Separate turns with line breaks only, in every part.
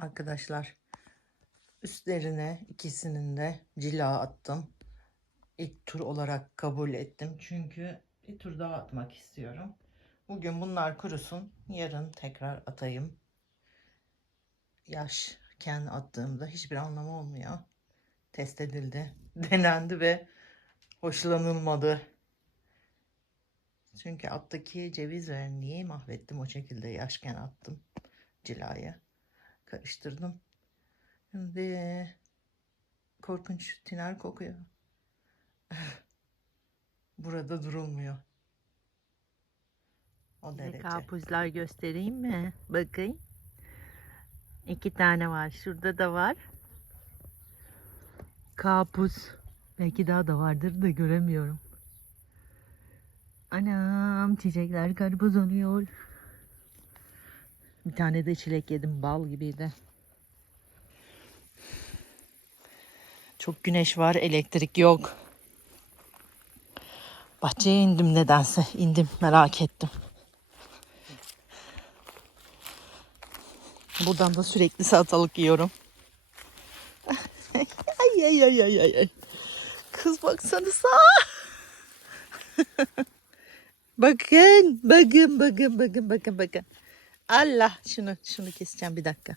Arkadaşlar üstlerine ikisinin de cila attım. İlk tur olarak kabul ettim. Çünkü bir tur daha atmak istiyorum. Bugün bunlar kurusun. Yarın tekrar atayım. Yaşken attığımda hiçbir anlamı olmuyor. Test edildi. Denendi ve hoşlanılmadı. Çünkü alttaki ceviz verimliği mahvettim o şekilde yaşken attım cilayı. Karıştırdım. Şimdi korkunç tiner kokuyor. Burada durulmuyor. O
Size
derece.
karpuzlar göstereyim mi? Bakın. İki tane var. Şurada da var. Karpuz. Belki daha da vardır da göremiyorum. Anam çiçekler karpuz oluyor. Bir tane de çilek yedim. Bal gibiydi.
Çok güneş var, elektrik yok. Bahçeye indim nedense. İndim, merak ettim. Buradan da sürekli salatalık yiyorum. ay ay ay ay ay. Kız baksanıza. bakın, bakın, bakın, bakın, bakın, bakın. Allah şunu, şunu keseceğim bir dakika.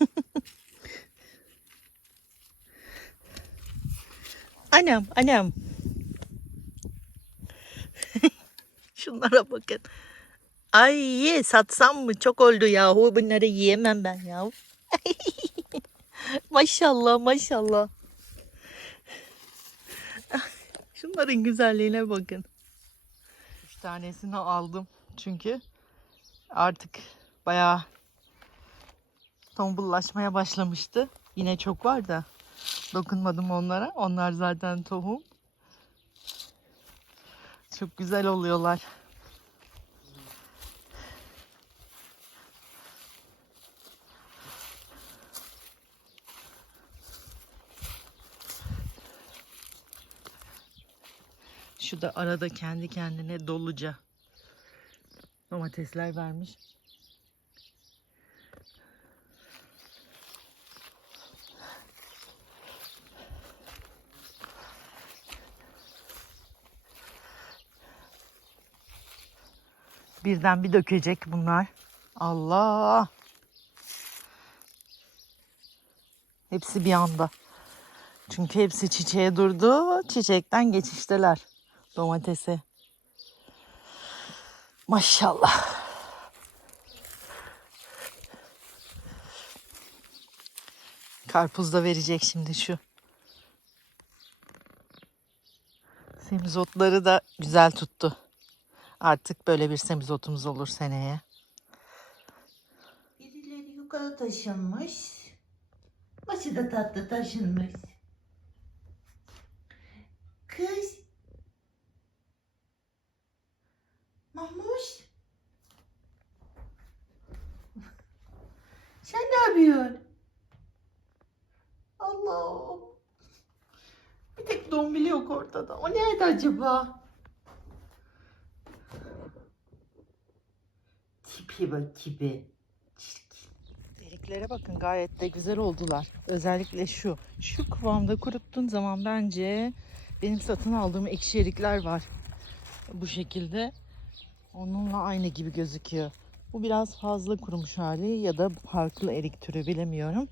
Anam, anam. Şunlara bakın. Ay ye satsam mı? Çok oldu yahu. Bunları yiyemem ben yahu. maşallah maşallah. Şunların güzelliğine bakın. Üç tanesini aldım. Çünkü artık bayağı tombullaşmaya başlamıştı. Yine çok var da dokunmadım onlara. Onlar zaten tohum. Çok güzel oluyorlar. Şu da arada kendi kendine doluca domatesler vermiş. Birden bir dökecek bunlar. Allah. Hepsi bir anda. Çünkü hepsi çiçeğe durdu. Çiçekten geçişteler domatese. Maşallah. Karpuz da verecek şimdi şu. Semizotları da güzel tuttu. Artık böyle bir semizotumuz olur seneye.
Birileri yukarı taşınmış. Başı da tatlı taşınmış. Kız. Mahmuş. Sen ne yapıyorsun? Allah'ım. Bir tek dombili yok ortada. O nerede acaba? Tipi bak tipi.
Deliklere bakın gayet de güzel oldular. Özellikle şu. Şu kıvamda kuruttuğun zaman bence benim satın aldığım ekşi erikler var. Bu şekilde. Onunla aynı gibi gözüküyor. Bu biraz fazla kurumuş hali ya da farklı erik türü bilemiyorum.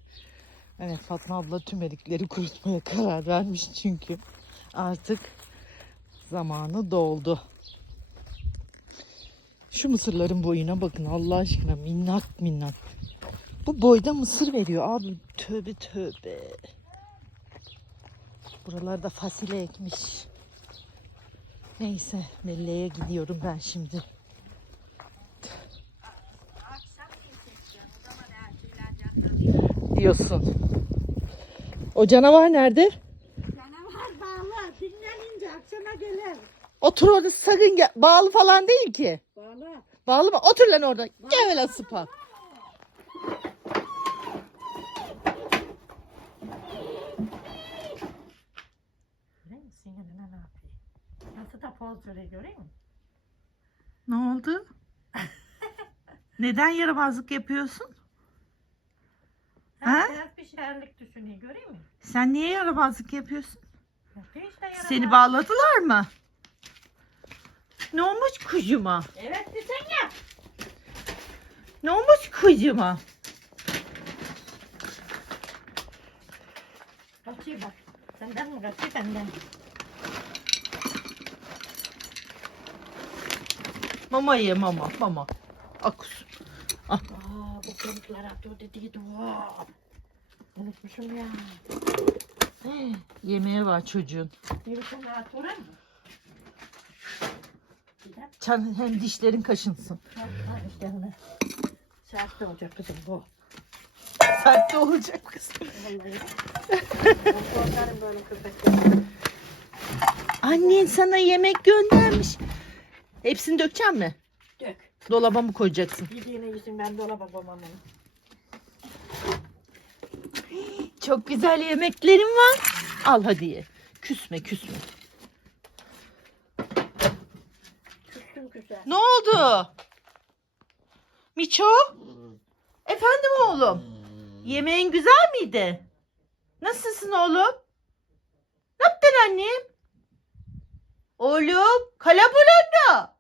Evet Fatma abla tüm erikleri kurutmaya karar vermiş çünkü artık zamanı doldu. Şu mısırların boyuna bakın Allah aşkına minnak minnak. Bu boyda mısır veriyor abi. Tövbe tövbe. Buralarda fasulye ekmiş. Neyse Melle'ye gidiyorum ben şimdi. Diyorsun. O canavar nerede?
Canavar bağlı. Dinlenince akşama gelir.
Otur orada sakın gel. Bağlı falan değil ki.
Bağlı.
Bağlı mı? Otur lan orada. Gel lan sıpa.
Görüyor veriyor görüyor musun?
Ne oldu? Neden yaramazlık yapıyorsun? Ha?
Biraz bir şeylik düşünüyor göreyim mi?
Sen niye yaramazlık yapıyorsun?
Yaramaz.
Seni bağladılar mı? Ne olmuş kuzuma?
Evet sen yap.
Ne olmuş kuzuma?
Kaçıyor bak. Senden mi kaçıyor benden?
Mama ye mama mama. Akus.
Aa bu çocuklar atıyor dediydi. Vaa. Unutmuşum ya.
Yemeği var çocuğun.
Bir tane atıyor mu?
Çan, hem dişlerin kaşınsın.
onu. Sert de olacak kızım bu.
Sert de olacak kızım.
Vallahi.
Annen sana yemek göndermiş. Hepsini dökecek mi?
Dök.
Dolaba mı koyacaksın?
Yediğine yesin ben dolaba babamın.
Çok güzel yemeklerim var. Al hadi ye. Küsme küsme.
Küstüm güzel.
Ne oldu? Miço? Efendim oğlum? Yemeğin güzel miydi? Nasılsın oğlum? Ne yaptın annem? Oğlum kalabulanda.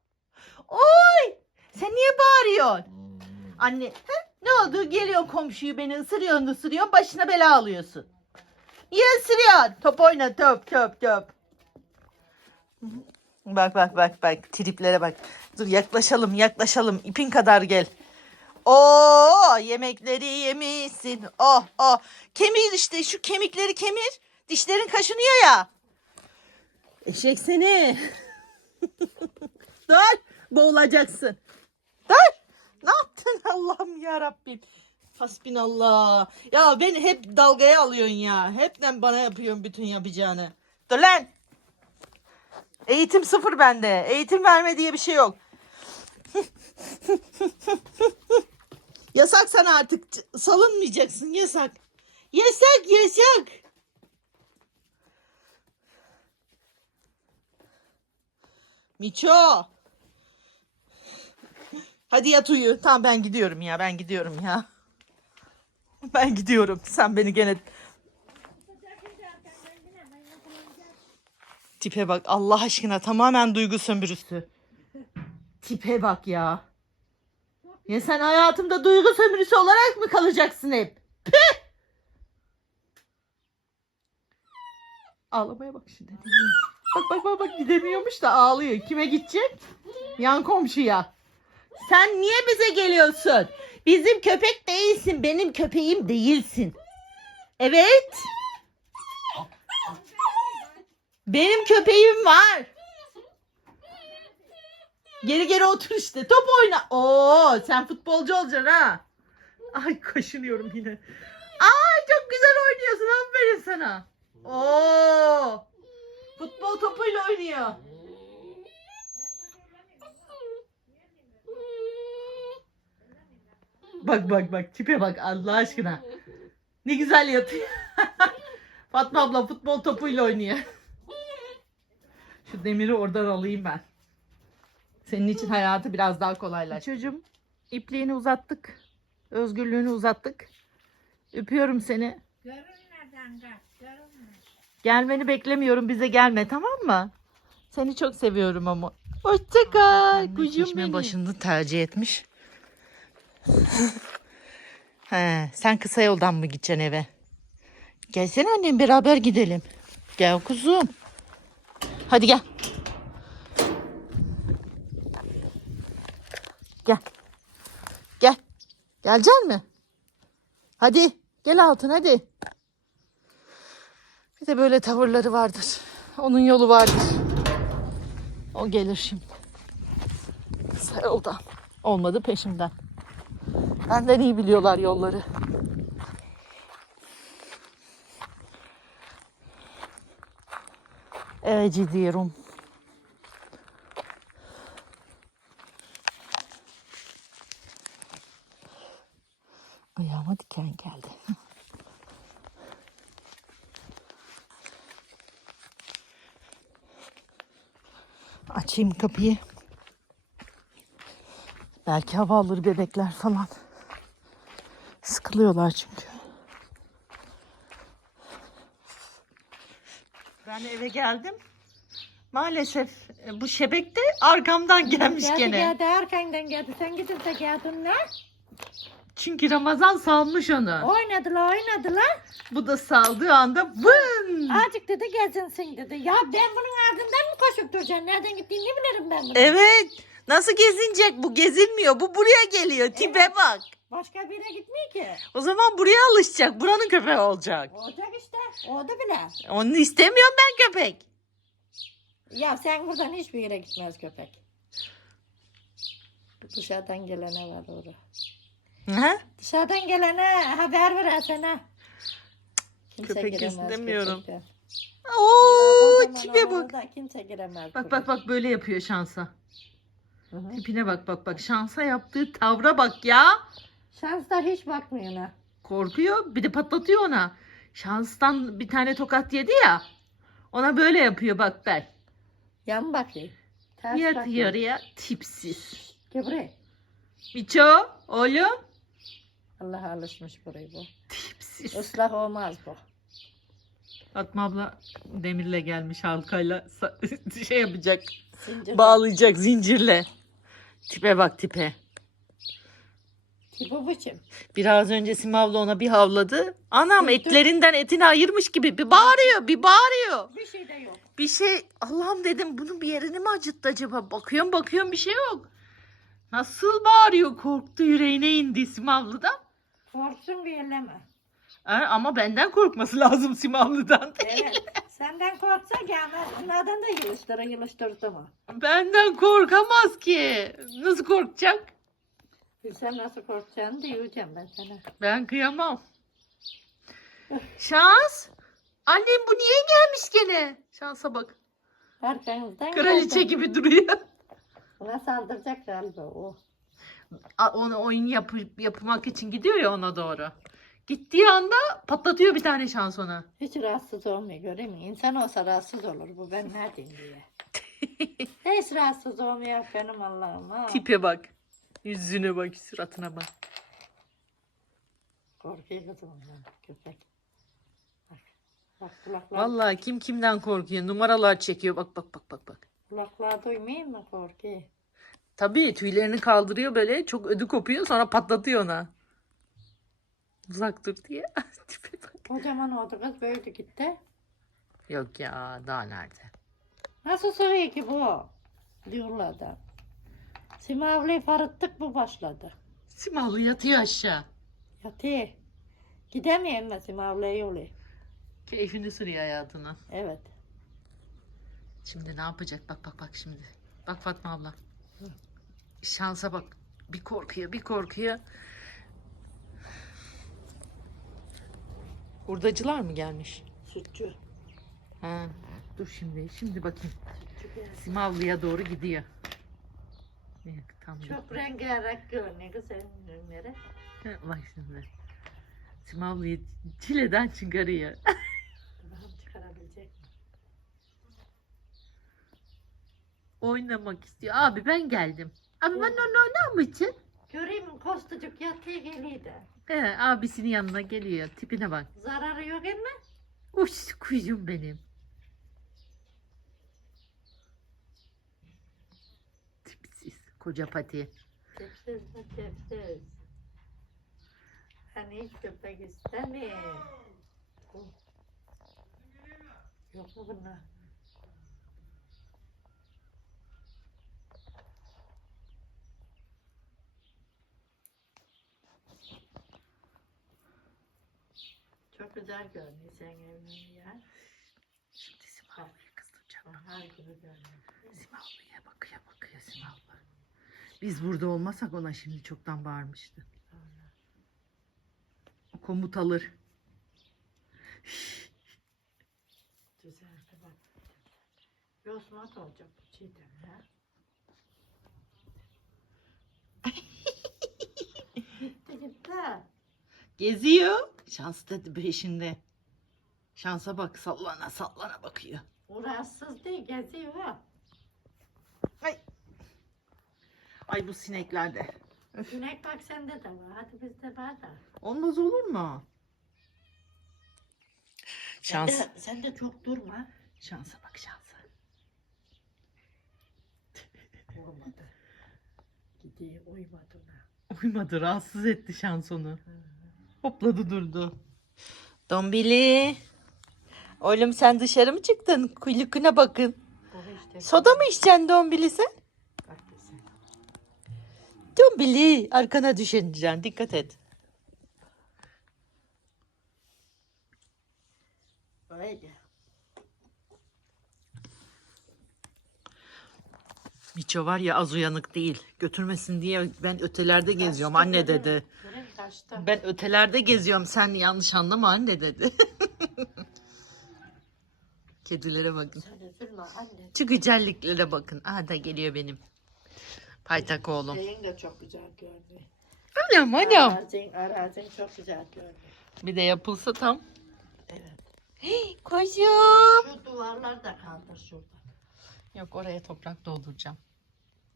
Oy sen niye bağırıyorsun? Anne he? ne oldu? Geliyor komşuyu beni ısırıyorsun ısırıyorsun başına bela alıyorsun. Niye ısırıyorsun? Top oyna top top top. Bak bak bak bak triplere bak. Dur yaklaşalım yaklaşalım ipin kadar gel. Oo yemekleri yemişsin. Oh oh. Kemir işte şu kemikleri kemir. Dişlerin kaşınıyor ya. Eşek seni. Dur boğulacaksın. Dur. Ne yaptın Allah'ım ya Rabbim. Hasbinallah. Ya beni hep dalgaya alıyorsun ya. Hepten bana yapıyorsun bütün yapacağını. Dur lan. Eğitim sıfır bende. Eğitim verme diye bir şey yok. yasak sana artık. Salınmayacaksın yasak. Yasak yasak. Miço. Hadi yat uyu. Tamam ben gidiyorum ya. Ben gidiyorum ya. Ben gidiyorum. Sen beni gene Tipe bak Allah aşkına tamamen duygu sömürüsü. Tipe bak ya. Ya sen hayatımda duygu sömürüsü olarak mı kalacaksın hep? Püh! Ağlamaya bak şimdi. Bak bak bak bak gidemiyormuş da ağlıyor. Kime gidecek? Yan komşuya. Sen niye bize geliyorsun? Bizim köpek değilsin. Benim köpeğim değilsin. Evet. Benim köpeğim var. Geri geri otur işte. Top oyna. Oo, sen futbolcu olacaksın ha. Ay kaşınıyorum yine. Ay çok güzel oynuyorsun. Aferin sana. Oo. Futbol topuyla oynuyor. Bak bak bak tipe bak Allah aşkına. Ne güzel yatıyor. Fatma abla futbol topuyla oynuyor. Şu demiri oradan alayım ben. Senin için hayatı biraz daha kolaylaş. Çocuğum ipliğini uzattık. Özgürlüğünü uzattık. Öpüyorum seni.
Görünmeden kaç, görünme.
Gelmeni beklemiyorum. Bize gelme tamam mı? Seni çok seviyorum ama. Hoşça kal. Kucum benim. başını tercih etmiş. He, sen kısa yoldan mı gideceksin eve? Gelsene annem beraber gidelim. Gel kuzum. Hadi gel. Gel. Gel. Gelecek mi? Hadi. Gel altın hadi. Bir de böyle tavırları vardır. Onun yolu vardır. O gelir şimdi. Kısa yoldan. Olmadı peşimden. Benden iyi biliyorlar yolları. Evet gidiyorum. Ayağıma diken geldi. Açayım kapıyı. Belki hava alır bebekler falan. Sıkılıyorlar çünkü. Ben eve geldim. Maalesef e, bu şebek de arkamdan gelmiş
Geldi
gene.
geldi arkandan geldi. Sen gidip de geldin ne?
Çünkü Ramazan salmış onu.
Oynadılar oynadılar.
Bu da saldığı anda vın.
Azıcık dedi gezinsin dedi. Ya ben bunun ardından mı koşup duracağım? Nereden gittiğini bilirim ben bunun.
Evet. Nasıl gezinecek bu? Gezilmiyor. Bu buraya geliyor. Tipe bak.
Başka bir yere gitmiyor ki.
O zaman buraya alışacak. Buranın köpeği olacak.
Olacak işte. Oldu bile.
Onu istemiyorum ben köpek.
Ya sen buradan hiçbir yere gitmez köpek. Dışarıdan gelene var orada.
Ha?
Dışarıdan gelene haber versene. Kimse
Köpek
giremez
istemiyorum.
köpekten.
Oo, tipe bak.
Kimse giremez.
Bak bak bak böyle yapıyor şansa.
Hı hı.
Tipine bak bak bak. Şansa yaptığı tavra bak ya.
Şanslar hiç bakmıyor ona.
Korkuyor. Bir de patlatıyor ona. Şanstan bir tane tokat yedi ya. Ona böyle yapıyor bak ben.
Yan bakayım. Ters
Yat
bakayım.
yarıya tipsiz.
Gel buraya.
Miço oğlum.
Allah alışmış burayı bu.
Tipsiz.
Islah olmaz bu.
Fatma abla demirle gelmiş halkayla şey yapacak.
Zincir
Bağlayacak zincirle. Tipe bak tipe.
Tipi biçim.
Biraz önce Sima abla ona bir havladı. Anam
Dur, dur.
etlerinden etini ayırmış gibi bir bağırıyor bir bağırıyor.
Bir şey de yok.
Bir şey Allah'ım dedim bunun bir yerini mi acıttı acaba? Bakıyorum bakıyorum bir şey yok. Nasıl bağırıyor korktu yüreğine indi Sima abladan.
Korksun bir elleme.
Ha, Ama benden korkması lazım Sima abladan.
Evet. Senden korksa gelmez. Bunlardan da yılıştıra yılıştırdı mı?
Benden korkamaz ki. Nasıl korkacak?
Bilsem nasıl korkacağını diyeceğim ben sana.
Ben kıyamam. Şans. Annem bu niye gelmiş gene? Şansa bak.
Arkanızdan
Kraliçe
geldim.
gibi duruyor.
Buna saldıracak galiba o.
Onu oyun yapı yapmak için gidiyor ya ona doğru. Gittiği anda patlatıyor bir tane şans ona.
Hiç rahatsız olmuyor göreyim mi? İnsan olsa rahatsız olur bu ben ne diyeyim diye. Hiç rahatsız olmuyor benim Allah'ım ha.
Tipe bak. Yüzüne bak, suratına bak.
Korkuyor kızım ondan köpek. Bak. Bak kulaklar,
Vallahi kim kimden korkuyor? Numaralar çekiyor. Bak bak bak bak bak.
kulaklar duymuyor mu korkuyor?
Tabii tüylerini kaldırıyor böyle. Çok ödü kopuyor. Sonra patlatıyor ona. Uzak dur diye. Tipe bak.
Kocaman oldu kız büyüdü gitti.
Yok ya daha nerede?
Nasıl sığıyor ki bu? Diyorlar da. Simavli'yi farıttık bu başladı.
Simavlı yatıyor aşağı.
Yatı. Gidemiyorum ben Simavli'ye yolu.
Keyfini sürüyor hayatına.
Evet.
Şimdi ne yapacak? Bak bak bak şimdi. Bak Fatma abla. Şansa bak. Bir korkuyor, bir korkuyor. Hurdacılar mı gelmiş?
Sütçü.
Ha. Dur şimdi. Şimdi bakayım. Simavlı'ya doğru gidiyor. Evet, tam
Çok rengarenk görünüyor senin ürünleri.
Bak şimdi. Simavlı'yı çileden çıkarıyor.
Bakalım çıkarabilecek mi?
Oynamak istiyor. Abi ben geldim. Abi ben onu oynar mısın?
Göreyim mi kostucuk yatıyor geliyor da.
He, abisinin yanına geliyor. Tipine bak.
Zararı yok ama.
Uş kuyum benim. Tipsiz. Koca pati.
Tepsiz mi tepsiz. Hani hiç köpek istemiyorum. Oh. Yok mu bunlar? Çok güzel görünüyor sen evin ya.
Şimdi Simavlı'ya kızdıracağım.
Bahar gibi görünüyor.
Simavlı'ya bakıyor bakıyor Simavlı. Biz burada olmasak ona şimdi çoktan bağırmıştı. O komut alır.
Düzeldi bak. Yosmat olacak bu çiğdem ya. gitti gitti.
Geziyor. Şans dedi peşinde. Şansa bak sallana sallana bakıyor.
Uğraşsız değil geziyor.
Ay bu sinekler de.
Günek bak sende de var. Hadi bizde var da.
Olmaz olur mu? Şans.
Sen de, sen de çok durma.
Şansa bak şansa.
Olmadı. Gidiyor uymadı ona.
Uymadı rahatsız etti şans onu. Hopladı durdu. Dombili. Oğlum sen dışarı mı çıktın? Kuylukuna bakın. Soda mı içeceksin Dombili sen? Dombili arkana düşeceksin dikkat et.
Böyle.
Miço var ya az uyanık değil. Götürmesin diye ben ötelerde geziyorum anne dedi.
Kaçtı.
Ben ötelerde geziyorum sen yanlış anlama anne dedi. Kedilere bakın.
Sen üzülme anne.
Şu güzelliklere bakın. Aha da geliyor benim. Paytak oğlum.
Şeyin de çok güzel görünüyor.
Anam anam.
Arazin, arazin çok güzel görünüyor.
Bir de yapılsa tam.
Evet.
Kuzum.
Şu duvarlar da kaldır şurada.
Yok oraya toprak dolduracağım.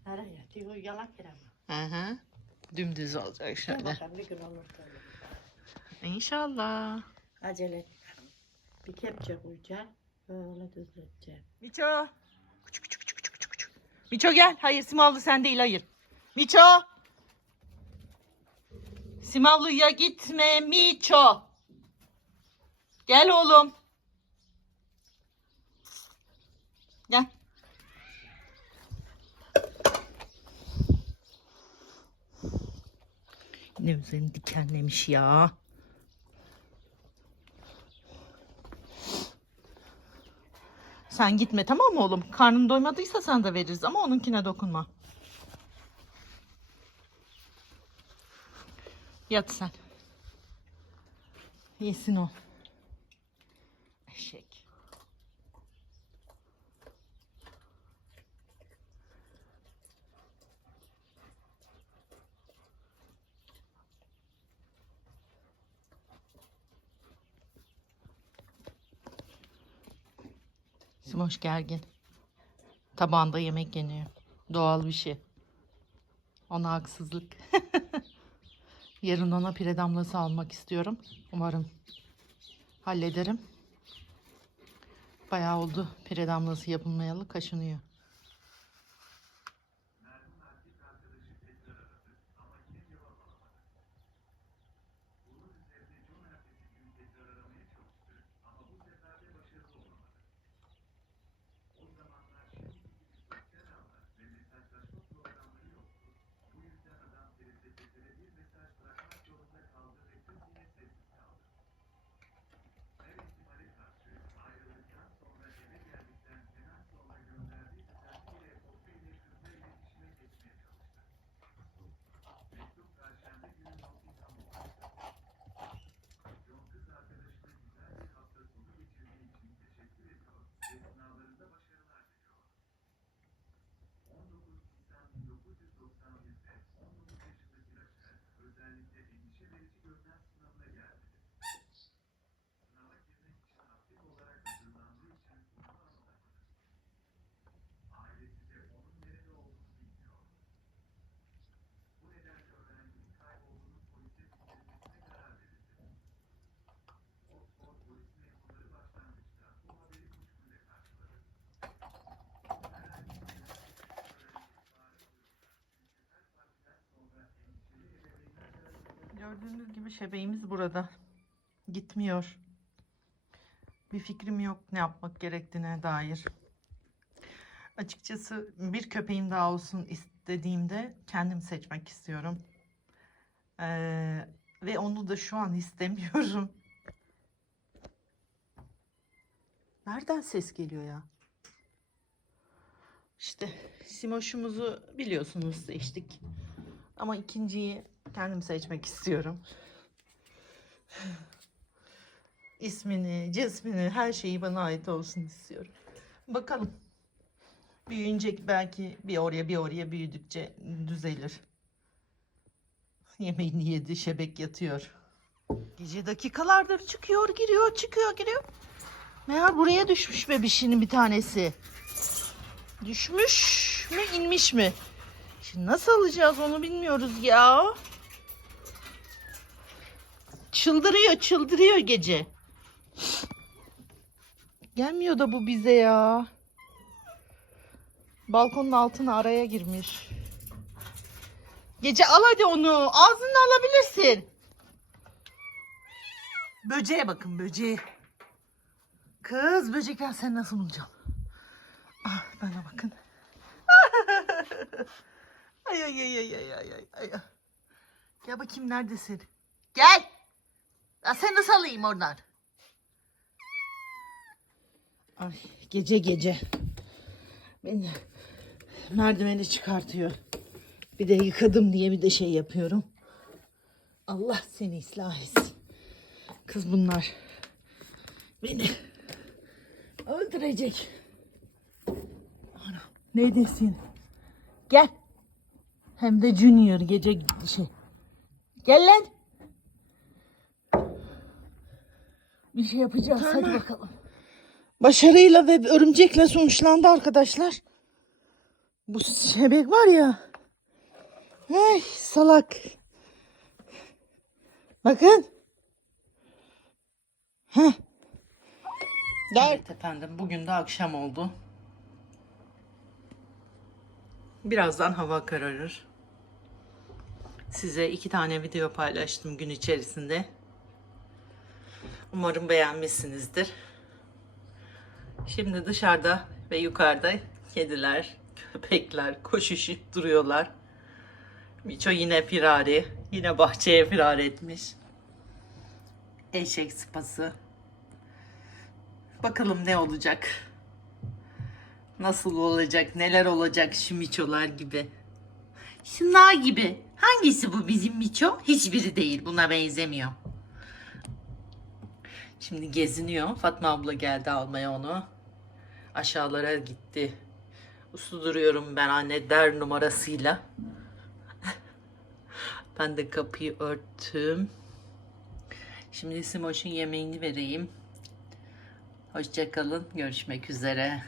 Nereye? Diyor yalak yere mi?
Hı hı. Dümdüz olacak şöyle.
bakalım bir gün olur tabii.
İnşallah.
Acele etme. Bir kepçe koyacağım. Böyle düzleteceğim.
Miço. Küçük küçük küçük küçük küçük. Miço gel. Hayır Simavlı sen değil hayır. Miço. Simavlı'ya gitme Miço. Gel oğlum. Gel. Ne üzerini dikenlemiş ya. Sen gitme tamam mı oğlum? Karnın doymadıysa sen de veririz ama onunkine dokunma. Yat sen. Yesin o. Eşek. Simoş gergin. Tabağında yemek yeniyor. Doğal bir şey. Ona haksızlık. Yarın ona pire damlası almak istiyorum. Umarım hallederim. Bayağı oldu pire damlası yapılmayalı kaşınıyor. Gördüğünüz gibi şebeğimiz burada. Gitmiyor. Bir fikrim yok ne yapmak gerektiğine dair. Açıkçası bir köpeğim daha olsun istediğimde kendim seçmek istiyorum. Ee, ve onu da şu an istemiyorum. Nereden ses geliyor ya? İşte Simoş'umuzu biliyorsunuz seçtik. Ama ikinciyi kendim seçmek istiyorum. İsmini, cismini, her şeyi bana ait olsun istiyorum. Bakalım. Büyüyünce belki bir oraya bir oraya büyüdükçe düzelir. Yemeğini yedi, şebek yatıyor. Gece dakikalardır çıkıyor, giriyor, çıkıyor, giriyor. Meğer buraya düşmüş bebişinin bir tanesi. Düşmüş mü, inmiş mi? Şimdi nasıl alacağız onu bilmiyoruz ya. Çıldırıyor çıldırıyor gece. Gelmiyor da bu bize ya. Balkonun altına araya girmiş. Gece al hadi onu. Ağzını alabilirsin. Böceğe bakın böceğe. Kız böcek ben sen nasıl bulacağım? Ah bana bakın. ay ay ay ay ay ay ay. Gel bakayım neredesin? Gel. Ya sen nasıl alayım oradan? Ay gece gece. Beni merdiveni çıkartıyor. Bir de yıkadım diye bir de şey yapıyorum. Allah seni ıslah etsin. Kız bunlar beni öldürecek. Ana, neredesin? Gel. Hem de Junior gece şey. Gel lan. Bir şey yapacağız. Hadi bakalım. Başarıyla ve örümcekle sonuçlandı arkadaşlar. Bu şebek var ya. Ay salak. Bakın. Heh. Evet efendim bugün de akşam oldu. Birazdan hava kararır. Size iki tane video paylaştım gün içerisinde. Umarım beğenmişsinizdir. Şimdi dışarıda ve yukarıda kediler, köpekler koşuşup duruyorlar. Miço yine firari. Yine bahçeye firar etmiş. Eşek sıpası. Bakalım ne olacak. Nasıl olacak, neler olacak şu Miçolar gibi. Şunlar gibi. Hangisi bu bizim Miço? Hiçbiri değil. Buna benzemiyor. Şimdi geziniyor. Fatma abla geldi almaya onu. Aşağılara gitti. Uslu duruyorum ben anne der numarasıyla. ben de kapıyı örttüm. Şimdi Simoş'un yemeğini vereyim. Hoşçakalın. Görüşmek üzere.